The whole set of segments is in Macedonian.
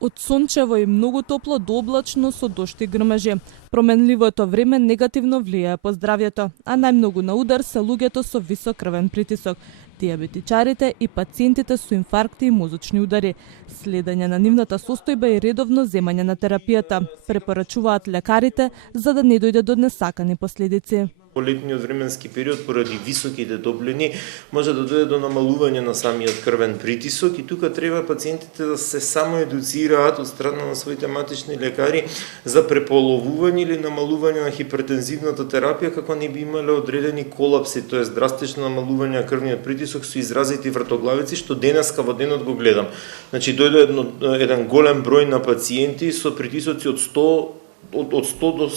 Од сончево и многу топло до облачно со дожд и грмежи. Променливото време негативно влијае по здравјето, а најмногу на удар се луѓето со висок крвен притисок, диабетичарите и пациентите со инфаркти и мозочни удари. Следење на нивната состојба и редовно земање на терапијата, препорачуваат лекарите за да не дојде до несакани последици. По летниот временски период, поради високите топлини, може да дојде до намалување на самиот крвен притисок и тука треба пациентите да се самоедуцираат од страна на своите матични лекари за преполовување или намалување на хипертензивната терапија како не би имале одредени колапси, тоест драстично намалување на крвниот притисок со изразити вртоглавици, што денеска во денот го гледам. Значи дојде еден голем број на пациенти со притисоци од 100 до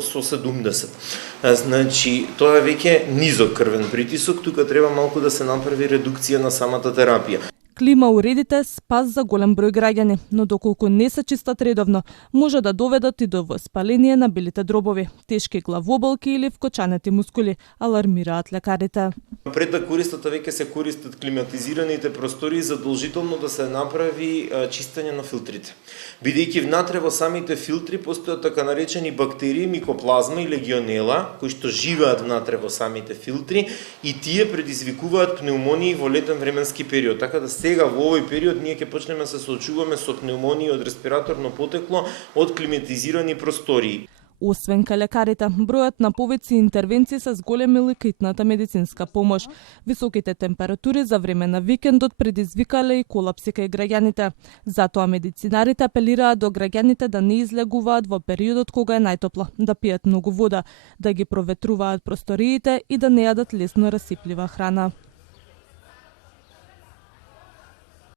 170. Значи, тоа е веќе низок крвен притисок, тука треба малку да се направи редукција на самата терапија. Клима уредите спас за голем број граѓани, но доколку не се чистат редовно, може да доведат и до воспаление на белите дробови, тешки главоболки или вкочанети мускули, алармираат лекарите. Пред да користат, веќе се користат климатизираните простори, задолжително да се направи чистење на филтрите. Бидејќи внатре во самите филтри постојат така наречени бактерии, микоплазма и легионела, кои што живеат внатре во самите филтри и тие предизвикуваат пнеумонии во летен временски период. Така да сега во овој период ние ќе почнеме да се соочуваме со пнеумонии од респираторно потекло од климатизирани простории. Освен кај лекарите, бројот на повици и интервенции се зголемил и кај медицинска помош. Високите температури за време на викендот предизвикале и колапси кај граѓаните. Затоа медицинарите апелираат до граѓаните да не излегуваат во периодот кога е најтопло, да пијат многу вода, да ги проветруваат просториите и да не јадат лесно расиплива храна.